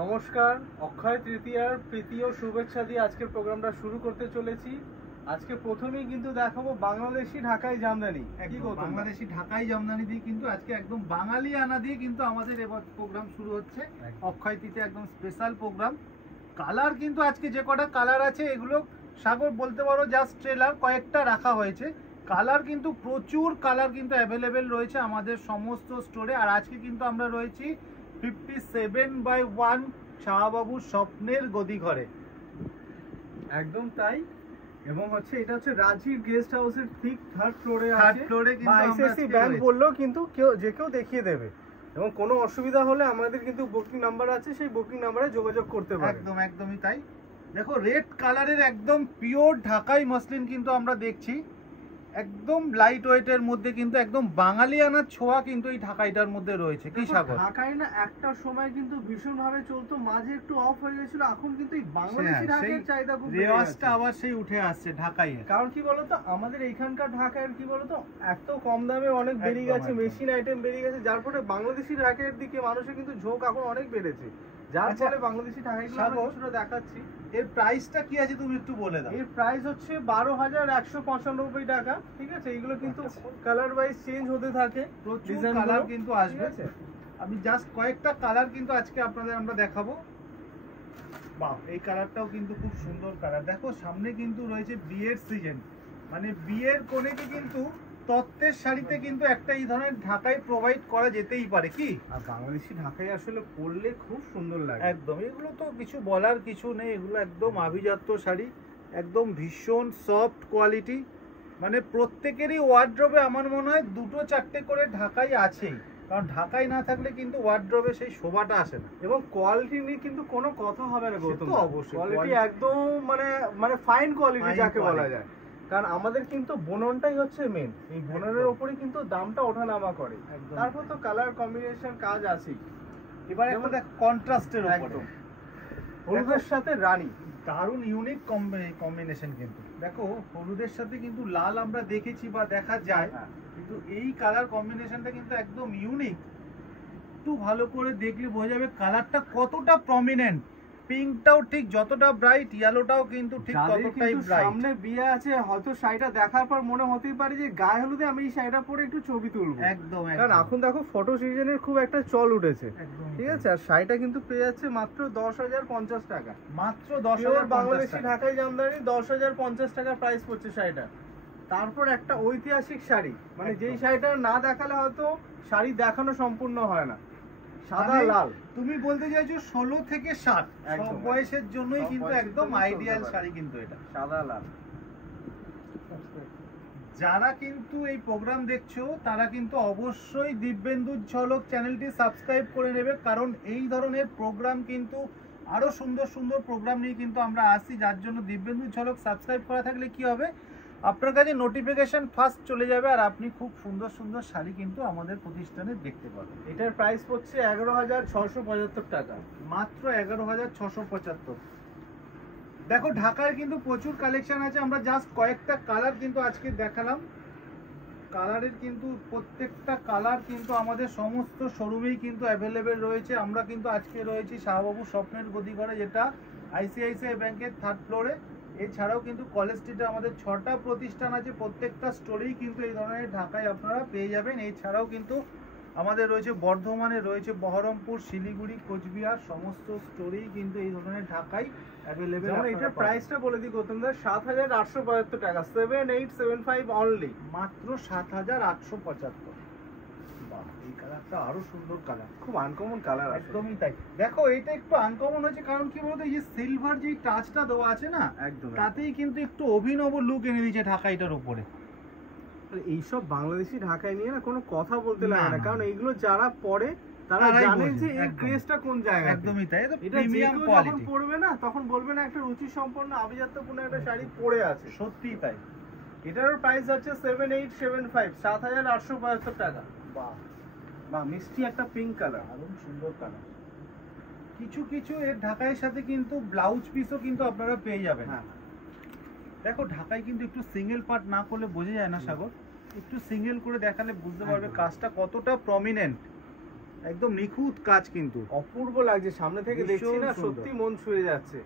নমস্কার, অক্ষয় তৃতীয়ার প্রীতি ও শুভেচ্ছা দিয়ে আজকের প্রোগ্রামটা শুরু করতে চলেছি। আজকে প্রথমেই কিন্তু দেখাবো বাংলাদেশি ঢাকাই জামদানি। বাংলাদেশি ঢাকাই জামদানি দিয়ে কিন্তু আজকে একদম বাঙালি আনা দিয়ে কিন্তু আমাদের এবার প্রোগ্রাম শুরু হচ্ছে। অক্ষয় তৃতীয়া একদম স্পেশাল প্রোগ্রাম। কালার কিন্তু আজকে যে কটা কালার আছে এগুলো সাগর বলতে পারো জাস্ট ট্রেলার, কয়েকটা রাখা হয়েছে। কালার কিন্তু প্রচুর কালার কিন্তু অ্যাভেলেবেল রয়েছে আমাদের সমস্ত স্টোরে। আর আজকে কিন্তু আমরা রয়েছি 57/1 শাহবাবুর স্বপ্নের গদি ঘরে। একদম তাই। এবং এটা হচ্ছে রাজীব গেস্ট হাউসের ঠিক থার্ড ফ্লোরে আছে। থার্ড ফ্লোরে কিন্তু আইসিআইসি ব্যাংক বললেও কিন্তু যে কেউ দেখিয়ে দেবে। এবং কোনো অসুবিধা হলে আমাদের কিন্তু বুকিং নাম্বার আছে, সেই বুকিং নাম্বারে যোগাযোগ করতে পারে। একদমই তাই। দেখো রেড কালারের একদম পিওর ঢাকাই মসলিন কিন্তু আমরা দেখছি, একদম লাইট ওয়েটের মধ্যে কিন্তু একদম বাঙালি আনার ছোঁয়া কিন্তু এই ঢাকাইটার মধ্যে রয়েছে। কি সাগর, ঢাকাই না একটা সময় কিন্তু ভীষণ ভাবে চলতো, মাঝে একটু অফ হয়ে গেছিল, এখন কিন্তু এই বাংলাদেশি ঢাকাইয়ের চাহিদা খুব রেওয়াজটা আবার সেই উঠে আসছে ঢাকাইয়ে। কারণ কি বলতো, আমাদের এইখানকার ঢাকাইয়ের কি বলতো এত কম দামে অনেক বেরিয়ে গেছে, মেশিন আইটেম বেরিয়ে গেছে, যার ফলে বাংলাদেশি ঢাকাইয়ের দিকে মানুষের কিন্তু ঝোঁক এখন অনেক বেড়েছে, যার ফলে বাংলাদেশি ঢাকাইগুলো দেখাচ্ছি। এর প্রাইসটা কি আছে তুমি একটু বলে দাও। এর প্রাইস হচ্ছে 12,195 টাকা। ঠিক আছে, এগুলো কিন্তু কালার ওয়াইজ চেঞ্জ হতে থাকে, প্রচুর কালার কিন্তু আসবে। আমি জাস্ট কয়েকটা কালার কিন্তু আজকে আপনাদের আমরা দেখাবো। বাহ, এই কালারটাও কিন্তু খুব সুন্দর কালার। দেখো সামনে কিন্তু রয়েছে বিয়ের সিজন, মানে বিয়ের কোণেকে কিন্তু তত্ত্বের শাড়িতে কিন্তু একটা এই ধরনের ঢাকাই প্রোভাইড করা যেতেই পারে। কি আর বাংলাদেশি ঢাকাই আসলে পরলে খুব সুন্দর লাগে। একদম, এগুলো তো কিছু বলার কিছু নেই, এগুলো একদম আভিজাত্য শাড়ি, একদম ভীষণ সফট কোয়ালিটি। মানে প্রত্যেকেরই ওয়ার্ড্রবে আমার মনে হয় 2-4টে করে ঢাকাই আছেই, কারণ ঢাকাই না থাকলে কিন্তু ওয়ার্ড্রবে সেই শোভাটা আসে না। এবং কোয়ালিটি নিয়ে কিন্তু কোনো কথা হবে না গৌতম, অবশ্যই কোয়ালিটি একদম মানে ফাইন কোয়ালিটি যাকে বলা যায়। কারণ আমাদের কিন্তু বোননটাই হচ্ছে মেন, এই বোননের উপরে কিন্তু দামটা ওঠানামা করে। তারপর তো কালার কম্বিনেশন কাজ আছেই। এবার একটা দেখ কন্ট্রাস্টের উপরে হলুদের সাথে রানী, দারুণ ইউনিক কম্বিনেশন। কিন্তু দেখো হলুদের সাথে কিন্তু লাল আমরা দেখেছি বা দেখা যায়, কিন্তু এই কালার কম্বিনেশনটা কিন্তু একদম ইউনিক। একটু ভালো করে দেখলে বোঝা যাবে কালারটা কতটা প্রমিনেন্ট। পিঙ্কটাও ঠিক যতটা ব্রাইট, ইয়েলোটাও কিন্তু ঠিক ততটাই ব্রাইট। সামনে বিয়ে আছে, হয়তো শাড়িটা দেখার পর মনে হতেই পারে যে গায়ে হলুদে আমি এই শাড়িটা পরে একটু ছবি তুলবো। একদম, কারণ এখন দেখো ফটো সিজনের খুব একটা চল উঠেছে। ঠিক আছে, আর শাড়িটা কিন্তু পেয়ে যাচ্ছে মাত্র 10,050 টাকা। মাত্র 10,000 বাংলাদেশি ঢাকাই জামদানি 10,050 টাকা প্রাইস পড়ছে শাড়িটা। তারপর একটা ঐতিহাসিক শাড়ি, মানে যেই শাড়িটা না দেখালে হয়তো শাড়ি দেখানো সম্পূর্ণ হয় না, সাদা লাল। তুমি বলতে চাইছো 16 থেকে 60 সব বয়সের জন্যই কিন্তু একদম আইডিয়াল শাড়ি কিন্তু এটা, সাদা লাল। যারা কিন্তু এই প্রোগ্রাম দেখছো তারা কিন্তু অবশ্যই দিব্যেন্দুর ঝলক চ্যানেলটি সাবস্ক্রাইব করে নেবে, কারণ এই ধরনের প্রোগ্রাম কিন্তু আরো সুন্দর সুন্দর প্রোগ্রাম নিয়ে কিন্তু আমরা আসি, যার জন্য দিব্যেন্দুর ঝলক সাবস্ক্রাইব করা থাকলে কি হবে, আপনার কাছে নোটিফিকেশন ফার্স্ট চলে যাবে, আর আপনি খুব সুন্দর সুন্দর শাড়ি কিন্তু আমাদের প্রতিষ্ঠানে দেখতে পাবেন। এটার প্রাইস পড়ছে 11,675 টাকা। মাত্র 11,675। দেখো ঢাকার কিন্তু প্রচুর কালেকশন আছে, আমরা জাস্ট কয়েকটা কালার কিন্তু আজকে দেখালাম। কালারের কিন্তু প্রত্যেকটা কালার কিন্তু আমাদের সমস্ত শোরুমেই কিন্তু অ্যাভেলেবেল রয়েছে। আমরা কিন্তু আজকে রয়েছি শাহবাবু স্বপ্নের গদি ঘরে, যেটা আইসিআইসিআই ব্যাংকের থার্ড ফ্লোরে। এছাড়াও কিন্তু কলেজ স্ট্রিটে আমাদের 6টা প্রতিষ্ঠান আছে, প্রত্যেকটা স্টোরেই কিন্তু এই ধরনের ঢাকাই আপনারা পেয়ে যাবেন। এছাড়াও কিন্তু আমাদের রয়েছে বর্ধমানে, রয়েছে বহরমপুর, শিলিগুড়ি, কোচবিহার, সমস্ত স্টোরেই কিন্তু এই ধরনের ঢাকাই অ্যাভেলেবেল। এটার প্রাইসটা বলে দিই গৌতম দা, 7,875 টাকা, 7,875 অনলি, মাত্র 7,875। এই কালারটা আরো সুন্দর কালার, খুব আনকমন কালার। একদমই তাই। দেখো এটা একটু আনকমন হয়েছে, কারণ কি বলতো এই যে সিলভার যে টাচটা দেওয়া আছে না, একদম তাতেই কিন্তু একটু অভিনব লুক এনে দিয়েছে ঢাকাইটার উপরে। এইসব বাংলাদেশি ঢাকাই নিয়ে না কোনো কথা বলতে লাগে না, কারণ এইগুলো যারা পরে তারা জানে যে এই ক্রেজটা কোন জায়গায়। একদমই তাই, এটা প্রিমিয়াম কোয়ালিটি। পড়বে না তখন বলবে না একটা রুচি সম্পন্ন আভিজাত্যপূর্ণ একটা শাড়ি পরে আছে। সত্যিই তাই। এটার প্রাইস হচ্ছে 7,875, 7,875 টাকা। বাহ বাহ, মিষ্টি একটা পিঙ্ক কালার, দারুণ সুন্দর কালার। কিছু কিছু এর ঢাকাইয়ের সাথে কিন্তু ব্লাউজ পিসও কিন্তু আপনারা পেয়ে যাবেন। হ্যাঁ দেখো ঢাকাই কিন্তু একটু সিঙ্গেল পার্ট না করলে বোঝা যায় না সাগর, একটু সিঙ্গেল করে দেখালে বুঝতে পারবে কাজটা কতটা প্রমিনেন্ট। একদম নিখুঁত কাজ কিন্তু অপূর্ব লাগছে, সামনে থেকে দেখছি না সত্যি মন ছুঁয়ে যাচ্ছে।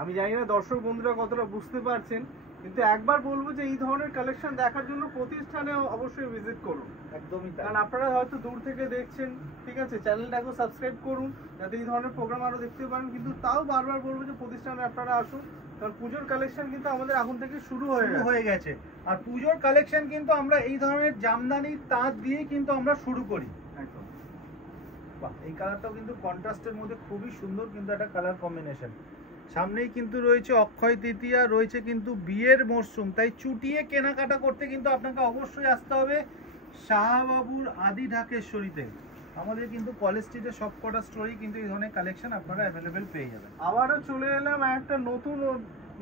আমি জানি না দর্শক বন্ধুরা কতটা বুঝতে পারছেন, কিন্তু একবার বলবো যে এই ধরনের কালেকশন দেখার জন্য প্রতিষ্ঠানে অবশ্যই ভিজিট করুন। একদমই তাই। কারণ আপনারা হয়তো দূর থেকে দেখছেন, ঠিক আছে, চ্যানেলটাকেও সাবস্ক্রাইব করুন যাতে এই ধরনের প্রোগ্রাম আরো দেখতে পারেন, কিন্তু তাও বারবার বলবো যে প্রতিষ্ঠানে আপনারা আসুন, কারণ পুজোর কালেকশন কিন্তু আমাদের এখন থেকে শুরু হয়ে গেছে। আর পুজোর কালেকশন কিন্তু আমরা এই ধরনের জামদানি তাঁত দিয়েই কিন্তু আমরা শুরু করি। একদম। বাহ, এই কালারটাও কিন্তু কন্ট্রাস্টের মধ্যে খুবই সুন্দর কিন্তু একটা কালার কম্বিনেশন। সামনেই কিন্তু রয়েছে অক্ষয় তৃতীয়া, রয়েছে কিন্তু বিয়ের মরশুম, তাই চুটিয়ে কেনাকাটা করতে কিন্তু আপনাকে অবশ্যই আসতে হবে শাহবাবুর আদি ঢাকেশ্বরীতে। আমাদের কিন্তু কলেজ স্ট্রিটে সব কটা স্টোরি কিন্তু এই ধরনের কালেকশন আপনারা অ্যাভেলেবেল পেয়ে যাবেন। আবারও চলে এলাম একটা নতুন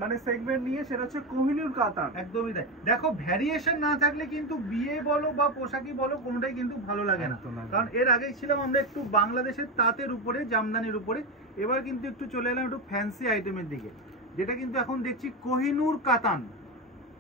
মানে সেগমেন্ট নিয়ে, সেটা হচ্ছে কোহিনূর কাতান। একদমই তাই। দেখো ভ্যারিয়েশন না থাকলে কিন্তু বিয়ে বলো বা পোশাকি বলো কোনোটাই কিন্তু ভালো লাগে না। কারণ এর আগেই ছিলাম আমরা একটু বাংলাদেশের তাঁতের উপরে, জামদানির উপরে, এবার কিন্তু একটু চলে এলাম একটু ফ্যান্সি আইটেমের দিকে, যেটা কিন্তু এখন দেখছি কোহিনূর কাতান,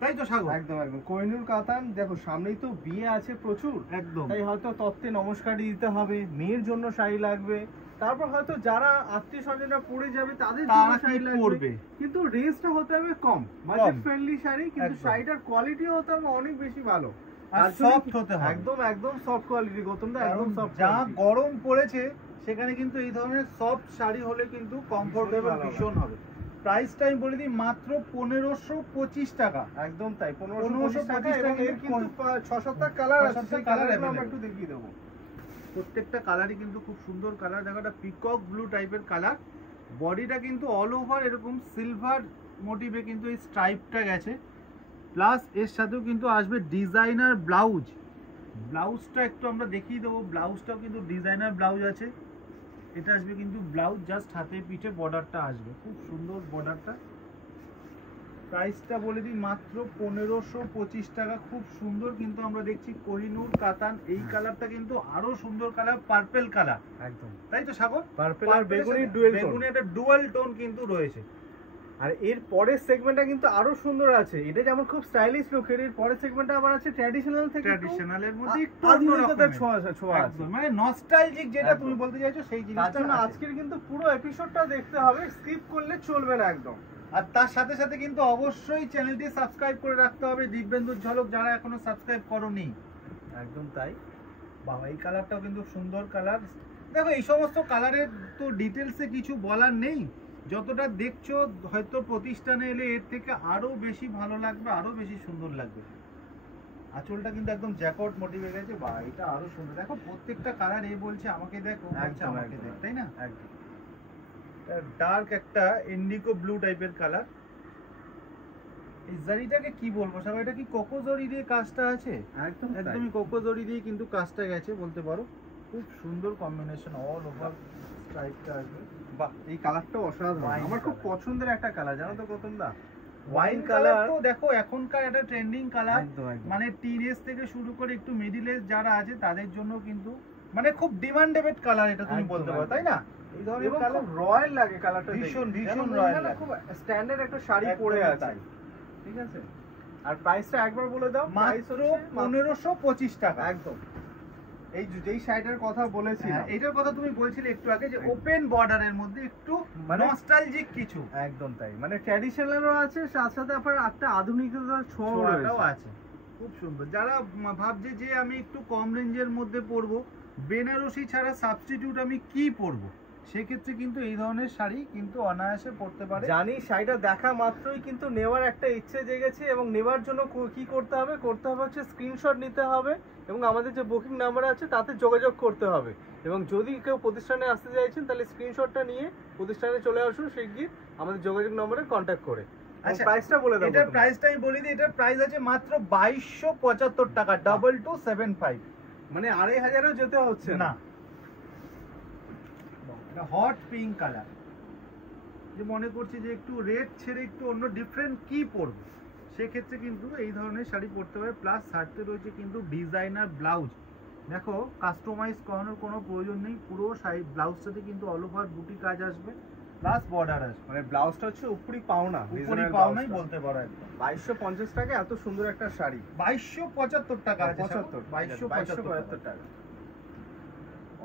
তাই তো সাগর? একদম একদম কোহিনূর কাতান। দেখো সামনেই তো বিয়ে আছে প্রচুর, একদম, তাই হয়তো তত্ত্বে নমস্কারই দিতে হবে, মেয়ের জন্য শাড়ি লাগবে, তারপর হয়তো যারা আত্মীয় স্বজনরা পড়ে যাবে তাদের জন্য শাড়ি লাগবে, কিন্তু রেঞ্জটা হতে হবে কম, বাজেট ফ্রেন্ডলি শাড়ি, কিন্তু শাড়িটার কোয়ালিটিও হতে হবে অনেক বেশি ভালো, আর সফট হতে হবে। একদম একদম সফট কোয়ালিটি গৌতম দা, একদম সফট। যা গরম পড়েছে সেখানে কিন্তু এই ধরনের সফট শাড়ি হলে কিন্তু কমফোর্টেবল ভীষণ হবে। প্রাইসটা আমি বলে দিই মাত্র 1525 টাকা। একদম তাই, 1525 টাকা। এবং এর কিন্তু 6-7টা কালার আছে, সেই কালারগুলো আমরা একটু দেখিয়ে দেবো। প্রত্যেকটা কালারই কিন্তু খুব সুন্দর কালার। দেখো একটা পিকক ব্লু টাইপের কালার, বডিটা কিন্তু অল ওভার এরকম সিলভার মোটিভে কিন্তু এই স্ট্রাইপটা গেছে, প্লাস এর সাথেও কিন্তু আসবে ডিজাইনার ব্লাউজ। ব্লাউজটা একটু আমরা দেখিয়ে দেবো, ব্লাউজটাও কিন্তু ডিজাইনার ব্লাউজ আছে। এটা আসবে কিন্তু ব্লাউজ, জাস্ট হাতে পিঠে বর্ডারটা আসবে, খুব সুন্দর বর্ডারটা। প্রাইসটা বলে দিই মাত্র 1525 টাকা। খুব সুন্দর কিন্তু আমরা দেখছি কোহিনূর কাতান। এই কালারটা কিন্তু আরো সুন্দর কালার, পার্পল কালার, একদম তাই তো সাগর? পার্পল আর বেগুনি ডুয়েল টোন, বেগুনি একটা ডুয়াল টোন কিন্তু রয়েছে। আর এর পরের সেগমেন্টটা কিন্তু আরো সুন্দর আছে। এটা যেমন খুব স্টাইলিশ লুকের, এর পরের সেগমেন্টটা আবার আছে ট্র্যাডিশনাল থেকে ট্র্যাডিশনালের মধ্যে একটু আধুনিকতার ছোঁয়া আছে, মানে নস্টালজিক যেটা তুমি বলতে চাইছো সেই জিনিসটা। তার জন্য আজকের কিন্তু পুরো এপিসোডটা দেখতে হবে, স্কিপ করলে চলবে না একদম। আর তার সাথে সাথে কিন্তু অবশ্যই চ্যানেলটি সাবস্ক্রাইব করে রাখতে হবে, দিব্যেন্দুর ঝলক যারা এখনো সাবস্ক্রাইব করোনি। একদম তাই। বাবা, এই কালারটাও কিন্তু সুন্দর কালার। দেখো এই সমস্ত কালারের তো ডিটেলসে কিছু বলার নেই, যতটা দেখছো হয়তো প্রতিষ্ঠানে এলে এর থেকে আরো বেশি ভালো লাগবে, আরো বেশি সুন্দর লাগবে। আঁচলটা কিন্তু একদম জ্যাকট মোটিভে গেছে, বা এটা আরো সুন্দর। দেখো প্রত্যেকটা কালার এ বলছে আমাকে দেখো, বলছে আমাকে দেখ, তাই না? একদম ডার্ক একটা ইন্ডিগো ব্লু টাইপের কালার। এই জারিটাকে কি বলবো সবাই, এটা কি কোকো জরি দিয়ে কাজটা আছে? একদমই কোকো জরি দিয়ে কিন্তু কাজটা গেছে বলতে পারো। খুব সুন্দর কম্বিনেশন, অল ওভার স্ট্রাইপটা আসবে। বাহ, এই কালারটা অসাধারণ, আমার খুব পছন্দের একটা কালার, জানো তো গৌতম দা। ওয়াইন কালার তো দেখো এখনকার একটা ট্রেন্ডিং কালার, মানে টিনেজ থেকে শুরু করে একটু মিডিল এজ যারা আছে তাদের জন্য কিন্তু মানে খুব ডিমান্ডেবল কালার এটা তুমি বলতে পারো, তাই না? এই ধরনের কালার রয়্যাল লাগে, কালারটা ভীষণ ভীষণ রয়্যাল লাগে, খুব স্ট্যান্ডার্ড একটা শাড়ি পরে আছে, ঠিক আছে। আর প্রাইসটা একবার বলে দাও। মাত্র 1525 টাকা। একদম এই যেই শাড়িটার কথা বলেছি, এইটার কথা তুমি বলছিলে একটু আগে যে ওপেন বর্ডারের মধ্যে একটু নস্টালজিক কিছু। একদম তাই, মানে ট্র্যাডিশনালও আছে, সাথে সাথে আপনার একটা আধুনিকতার ছোঁয়াটাও আছে। খুব সুন্দর। যারা ভাবছে যে আমি একটু কম রেঞ্জের মধ্যে পরবো, বেনারসি ছাড়া সাবস্টিটিউট আমি কি পরবো, সেক্ষেত্রে কিন্তু এই ধরনের শাড়ি কিন্তু অনায়াসে পরতে পারে। জানি শাড়িটা দেখা মাত্রই কিন্তু নেওয়ার একটা ইচ্ছে জেগেছে, এবং নেওয়ার জন্য কি করতে হবে হচ্ছে স্ক্রিনশট নিতে হবে, এবং আমাদের যে বুকিং নাম্বার আছে তাতে যোগাযোগ করতে হবে। এবং যদি কেউ প্রতিষ্ঠানে আসতে চাইছেন তাহলে স্ক্রিনশটটা নিয়ে প্রতিষ্ঠানে চলে আসুন শিগগির আমাদের যোগাযোগ নম্বরে কন্ট্যাক্ট করে। আচ্ছা, প্রাইসটা বলে দাও। এটার প্রাইসটা আমি বলে দিই, এটার প্রাইস আছে মাত্র 2275 টাকা, 2275, মানে 2500-এও যেতে হচ্ছে না। হট পিঙ্ক কালার, যে মনে করছি যে একটু রেড ছেড়ে একটু অন্য ডিফারেন্ট কি পরবো, সেক্ষেত্রে কিন্তু এই ধরনের শাড়ি পরতে পারে। প্লাস শাড়িতে রয়েছে কিন্তু ডিজাইনার ব্লাউজ। দেখো কাস্টমাইজ করানোর কোনো প্রয়োজন নেই, পুরো শাড়ি ব্লাউজটাতে কিন্তু অল ওভার বুটি কাজ আসবে, প্লাস বর্ডার আসবে। মানে ব্লাউজটা হচ্ছে উপরি পাওনা, উপরি পাওনাই বলতে পারো একদম। 2250 টাকা এত সুন্দর একটা শাড়ি। 2275 টাকা, 2275 2275 টাকা।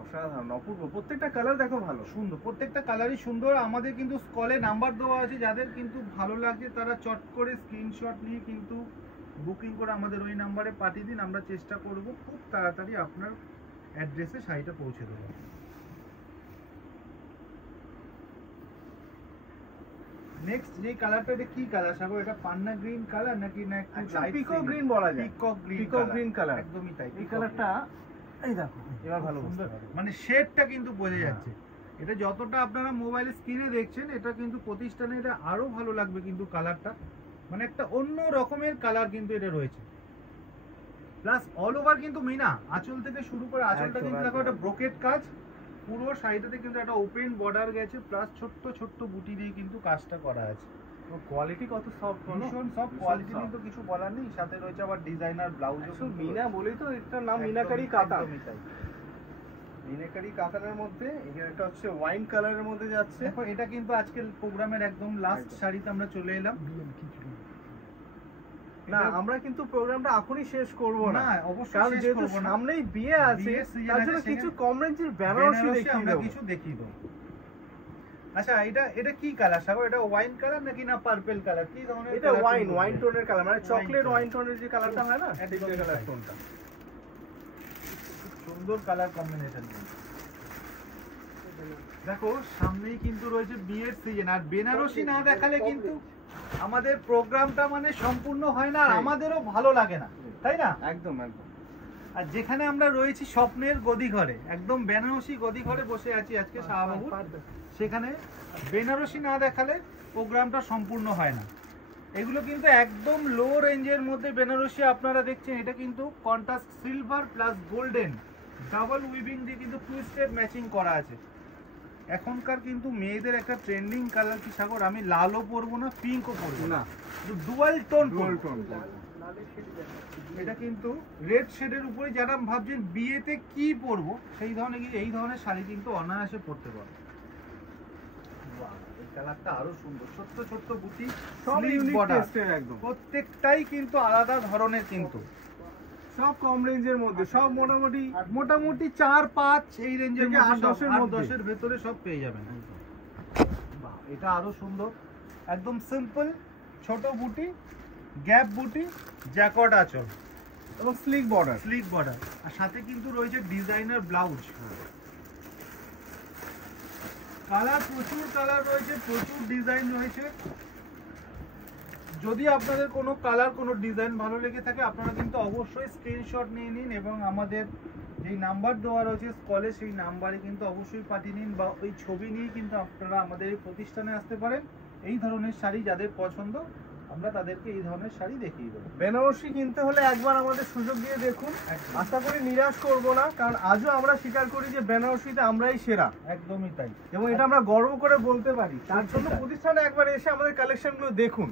অসাধারণ অপূর্ব, প্রত্যেকটা কালার দেখো ভালো সুন্দর, প্রত্যেকটা কালারই সুন্দর। আমাদের কিন্তু স্কলে নাম্বার দেওয়া আছে, যাদের কিন্তু ভালো লাগছে তারা চট করে স্ক্রিনশট নিয়ে কিন্তু বুকিং করে আমাদের ওই নাম্বারে পাঠিয়ে দিন। আমরা চেষ্টা করব খুব তাড়াতাড়ি আপনার অ্যাড্রেসে শাড়িটা পৌঁছে দেবো। নেক্সট যে কালারটা, এটা কি কালার সাগর? এটা পান্না গ্রিন কালার নাকি না একটু লাইট পিকক গ্রিন বলা যায়, পিকক গ্রিন কালার একদমই তাই। এই কালারটা এই দেখো এবার ভালো সুন্দর, বুঝতে পারবে। মানে শেডটা কিন্তু বোঝা যাচ্ছে। এটা যতটা আপনারা মোবাইলে স্ক্রিনে দেখছেন, এটা কিন্তু প্রতিষ্ঠানে এটা আরো ভালো লাগবে কিন্তু কালারটা, মানে একটা অন্য রকমের কালার কিন্তু এটা রয়েছে। প্লাস অল ওভার কিন্তু মিনা, আঁচল থেকে শুরু করে আঁচলটা কিন্তু দেখো একটা ব্রোকেট কাজ, পুরো শাড়িটাতে কিন্তু একটা ওপেন বর্ডার গেছে, প্লাস ছোট্ট ছোট্ট বুটি দিয়ে কিন্তু কাজটা করা আছে। কোয়ালিটি কত সফট, ভীষণ সব কোয়ালিটি কিন্তু কিছু বলার নেই। সাথে রয়েছে আবার ডিজাইনার ব্লাউজও। মিনা বলেই তো এটার নাম মিনাকারি কাতান। একদমই তাই। মিনাকারি কাতানের মধ্যে এখানে একটা হচ্ছে ওয়াইন কালারের মধ্যে যাচ্ছে। দেখো এটা কিন্তু আজকের প্রোগ্রামের একদম লাস্ট শাড়িতে আমরা চলে এলাম। না আমরা কিন্তু প্রোগ্রামটা এখনই শেষ করব না, অবশ্যই কারণ শেষ যেহেতু করব না। সামনেই বিয়ে আছে, বিয়ের season তার আছে, জন্য কিছু সেখানে কম রেঞ্জের বেনারসি দেখিয়ে আমরা দেবো। কিছু দেখিয়ে দেবো। আচ্ছা এটা কি কালার সাগর? এটা ওয়াইন কালার নাকি না পার্পল কালার? কি ধরনের? এটা ওয়াইন টোনের কালার, মানে চকলেট ওয়াইন টোনের যে কালারটা হয় না, সেই একদমই কালার তাই। টোনটা। সুন্দর কালার কম্বিনেশন। দেখো সামনেই কিন্তু রয়েছে বিয়ের সিজন, আর বেনারসি না দেখালে কিন্তু আমাদের প্রোগ্রামটা মানে সম্পূর্ণ হয় না, আর আমাদেরও ভালো লাগে না, তাই না? একদম একদম। আর যেখানে আমরা রয়েছি স্বপ্নের গদি ঘরে, একদম বেনারসি গদি ঘরে বসে আছি আজকে শাহবাবু, সেখানে বেনারসি না দেখালে প্রোগ্রামটা সম্পূর্ণ হয় না। এগুলো কিন্তু একদম লো রেঞ্জের মধ্যে বেনারসি আপনারা দেখছেন। এটা কিন্তু contrast silver plus golden double weaving দিয়ে কিন্তু টুইস্টেড ম্যাচিং করা আছে। এখনকার কিন্তু মেয়েদের একটা ট্রেন্ডিং কালার কি সাগর? আমি লালও পরবো না, পিঙ্কও পরবো না, ডুয়াল টোন পরবো। এটা কিন্তু রেড শেডের উপরে যারা ভাবছেন বিয়েতে কি পরবো, সেই ধরনের এই ধরনের শাড়ি কিন্তু অনায়াসে পরতে পারবে। এই কালারটা আরো সুন্দর, ছোট্ট ছোট্ট বুটি, সব ইউনিক টেস্টের একদম, প্রত্যেকটাই কিন্তু আলাদা ধরনের, কিন্তু সব কম রেঞ্জের মধ্যে, সব মোটামুটি 4-5 এই রেঞ্জের থেকে 8-10 এর মধ্যে। 10-এর ভেতরে সব পেয়ে যাবেন। বাহ, এটা আরো সুন্দর, একদম সিম্পল ছোট বুটি, গ্যাপ বুটি, জ্যাকট আঁচল এবং স্লিক বর্ডার, আর সাথে কিন্তু রয়েছে ডিজাইনার ব্লাউজ। কালার প্রচুর কালার রয়েছে, প্রচুর ডিজাইন রয়েছে। যদি আপনাদের কোনো কালার কোনো ডিজাইন ভালো লেগে থাকে, আপনারা কিন্তু অবশ্যই স্ক্রিনশট নিয়ে নিন এবং আমাদের যেই নাম্বার দেওয়া রয়েছে স্কলে, সেই নাম্বারে কিন্তু অবশ্যই পাঠিয়ে নিন, বা ওই ছবি নিয়ে কিন্তু আপনারা আমাদের এই প্রতিষ্ঠানে আসতে পারেন। এই ধরনের শাড়ি যাদের পছন্দ, আমরা তাদেরকে এই ধরনের শাড়ি দেখিয়ে দেবো। বেনারসি কিনতে হলে একবার আমাদের সুযোগ দিয়ে দেখুন, আশা করি নিরাশ করব না, কারণ আজও আমরা স্বীকার করি যে বেনারসিতে আমরাই সেরা। একদমই তাই, এবং এটা আমরা গর্ব করে বলতে পারি। তার জন্য তাই। প্রতিষ্ঠানে একবার এসে আমাদের কালেকশনগুলো দেখুন।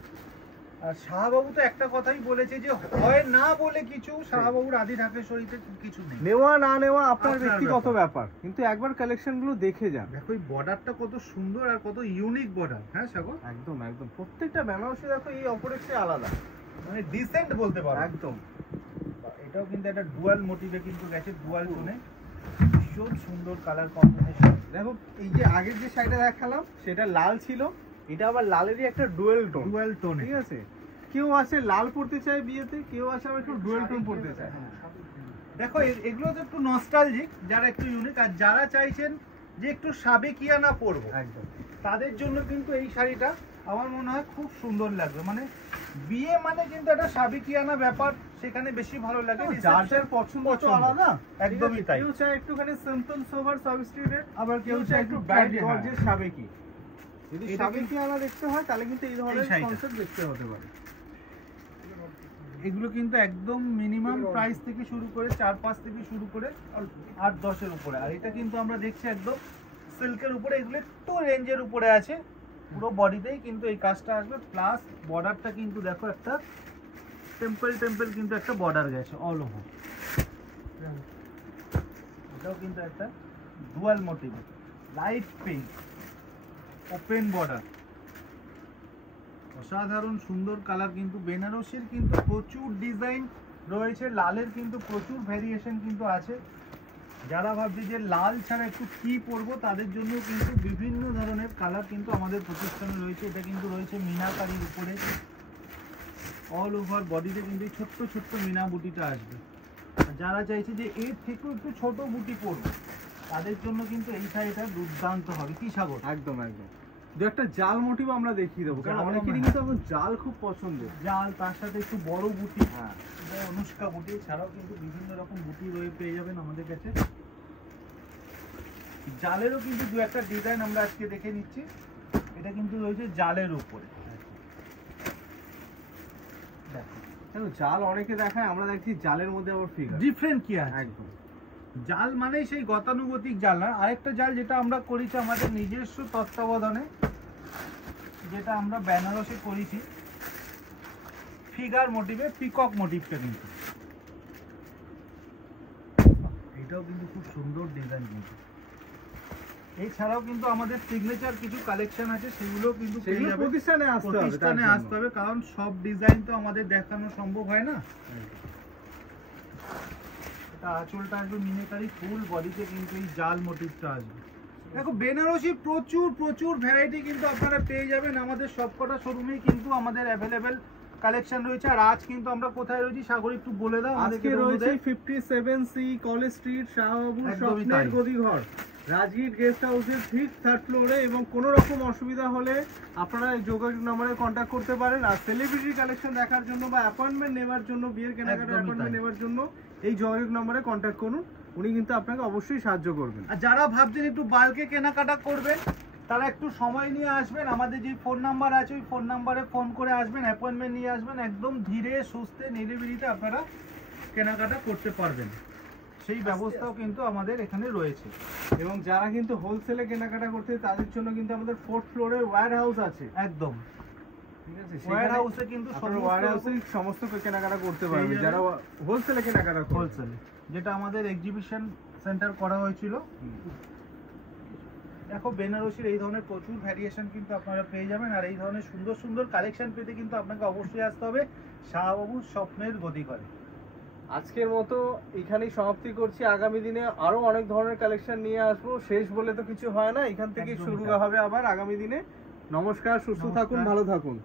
আর শাহবাবু তো একটা কথাই বলেছে যে হয় না বলে কিছু, শাহবাবুর আদি ঢাকেশ্বরীতে কিছু নেই, নেওয়া না নেওয়া আপনার আপনার ব্যক্তিগত ব্যাপার, কিন্তু একবার কালেকশনগুলো দেখে যান। দেখো এই বর্ডারটা কত সুন্দর আর কত ইউনিক বর্ডার। হ্যাঁ সাগর, একদম একদম, প্রত্যেকটা বেনারসি দেখো এই অপরের চেয়ে আলাদা, মানে ডিসেন্ট বলতে পারো একদম। এটাও কিন্তু একটা ডুয়াল মোটিভে কিন্তু গেছে, ডুয়াল টোনে, ভীষণ সুন্দর কালার কম্বিনেশন। দেখো এই যে আগের যে শাড়িটা দেখালাম সেটা লাল ছিল, এটা আবার লালেরই একটা ডুয়েল টোন, ঠিক আছে? কেউ আছে লাল পড়তে চায় বিয়েতে, কেউ আছে আবার একটু ডুয়েল টোন পড়তে চায়। দেখো এগুলো তো একটু নস্টালজিক, যারা একটু ইউনিক, আর যারা চাইছেন যে একটু সাবেকিয়ানা পরবো, একদম তাদের জন্য কিন্তু এই শাড়িটা আমার মনে হয় খুব সুন্দর লাগবে। মানে বিয়ে মানে কিন্তু একটা সাবেকিয়ানা ব্যাপার, সেখানে বেশি ভালো লাগে। যার যার পছন্দ তো আলাদা, একদমই তাই। কেউ চায় একটুখানি সিম্পল সোভার সাবস্টিটিউটেড, আবার কেউ চায় একটু ব্রাইট গর্জিয়াস সাবেকি। যদি সাবেকিয়ানা দেখতে হয় তাহলে কিন্তু এই ধরনের কনসেপ্ট দেখতে হতে পারে। এগুলো কিন্তু একদম মিনিমাম প্রাইস থেকে শুরু করে 4-5 থেকে শুরু করে 8-10 উপরে, আর এটা কিন্তু আমরা দেখছি একদম সিল্কের উপরে, এগুলো একটু রেঞ্জের উপরে আছে। পুরো বডিতেই কিন্তু এই কাজটা আসবে, প্লাস বর্ডারটা কিন্তু দেখো একটা টেম্পল কিন্তু একটা বর্ডার গেছে অল ওভার। এটাও কিন্তু একটা dual motive, light pink, open border, অসাধারণ সুন্দর কালার। কিন্তু বেনারসির কিন্তু প্রচুর ডিজাইন রয়েছে, লালের কিন্তু প্রচুর ভ্যারিয়েশন কিন্তু আছে। যারা ভাবছে যে লাল ছাড়া একটু কি পরবো তাদের জন্য কিন্তু বিভিন্ন ধরনের কালার কিন্তু আমাদের প্রতিষ্ঠানে রয়েছে। এটা কিন্তু রয়েছে মিনাকারির উপরে, অল ওভার বডিতে কিন্তু এই ছোট্ট ছোট্ট মিনা বুটিটা আসবে। আর যারা চাইছে যে এর থেকেও একটু ছোট বুটি পরবো তাদের জন্য কিন্তু এই শাড়িটা দুর্দান্ত হবে। কি সাগর? একদম একদম। দু একটা জাল মোটিভ আমরা দেখিয়ে দেবো, কারণ জাল অনেকেরই আমরা- কিন্তু আমার জাল খুব পছন্দ। জাল, তার সাথে একটু বড় বুটি, হ্যাঁ, এটা অনুষ্কা বুটি ছাড়াও কিন্তু বিভিন্ন রকম বুটি পেয়ে যাবেন আমাদের কাছে। জালেরও কিন্তু দু একটা ডিজাইন আমরা আজকে দেখে নিচ্ছি। এটা কিন্তু রয়েছে জালের উপরে। দেখো দেখো জাল অনেকে দেখায়, আমরা দেখছি জালের মধ্যে আবার ফিগার। ডিফারেন্ট কি আছে? একদম। জাল মানে সেই গতানুগতিক জাল না, আরেকটা জাল যেটা আমরা করেছি আমাদের নিজস্ব তত্ত্বাবধানে, যেটা আমরা বেনারসে করেছি ফিগার মোটিভে, পিকক মোটিভটা কিন্তু এটাও কিন্তু খুব সুন্দর ডিজাইন কিন্তু। এছাড়াও কিন্তু আমাদের সিগনেচার কিছু কালেকশন আছে, সেগুলো কিন্তু পেয়ে সেগুলো যাবেন। প্রতিষ্ঠানে আসতে হবে, প্রতিষ্ঠানে তার জন্য। আসতে হবে, কারণ সব ডিজাইন তো আমাদের দেখানো সম্ভব হয় না। এটা আঁচলটা আসবে মিনাকারি, ফুল বডিতে কিন্তু এই জাল মোটিভটা আসবে। দেখো বেনারসি প্রচুর প্রচুর ভ্যারাইটি কিন্তু আপনারা পেয়ে যাবেন আমাদের সবকটা শোরুমেই কিন্তু আমাদের অ্যাভেলেবেল কালেকশন রয়েছে। আর আজ কিন্তু আমরা কোথায় রয়েছি সাগর একটু বলে দাও আজকে রয়েছে 57C কলেজ স্ট্রিট, শাহবাবুর একদমই স্বপ্নের তাই। গদিঘর, রাজগীর গেস্ট হাউসের ঠিক 3rd ফ্লোরে। এবং কোনো রকম অসুবিধা হলে আপনারা এই যোগাযোগ নম্বরে কন্ট্যাক্ট করতে পারেন। আর সেলিব্রিটি কালেকশন দেখার জন্য বা অ্যাপয়েন্টমেন্ট নেওয়ার জন্য, বিয়ের কেনাকাটার একদমই অ্যাপয়েন্টমেন্ট তাই। নেওয়ার জন্য এই যোগাযোগ নম্বরে কন্ট্যাক্ট করুন, উনি কিন্তু আপনাকে অবশ্যই সাহায্য করবেন। আর যারা ভাবছেন একটু বাল্কে কেনাকাটা করবেন তারা একটু সময় নিয়ে আসবেন, আমাদের যে ফোন নাম্বার আছে ওই ফোন নাম্বারে ফোন করে আসবেন, অ্যাপয়েন্টমেন্ট নিয়ে আসবেন, একদম ধীরে সুস্থে নিরিবিলিতে আপনারা কেনাকাটা করতে পারবেন, সেই ব্যবস্থাও কিন্তু আমাদের এখানে রয়েছে। এবং যারা কিন্তু হোলসেলে কেনাকাটা করতে তাদের জন্য কিন্তু আমাদের 4th ফ্লোরে ওয়্যার হাউস আছে। একদম, ঠিক আছে, ওয়্যার হাউসে কিন্তু ওয়্যার হাউসে সমস্ত কেনাকাটা করতে পেয়ে পারবেন যাবেন। যারা হোলসেলে কেনাকাটা করবে। হোলসেলে, যেটা আমাদের এক্সিবিশন সেন্টার করা হয়েছিল। দেখো বেনারসির এই ধরনের প্রচুর ভ্যারিয়েশন কিন্তু আপনারা পেয়ে যাবেন। আর এই ধরনের সুন্দর সুন্দর কালেকশন পেতে কিন্তু আপনাকে অবশ্যই আসতে হবে শাহবাবুর স্বপ্নের গদিঘরে। আজকের মতো এখানেই সমাপ্তি করছি। আগামী দিনে আরো অনেক ধরনের কালেকশন নিয়ে আসবো, শেষ বলে তো কিছু হয় না, এখান থেকে একদমই শুরু তাই। হবে আবার আগামী দিনে। নমস্কার, সুস্থ থাকুন, নমস্কার। ভালো থাকুন।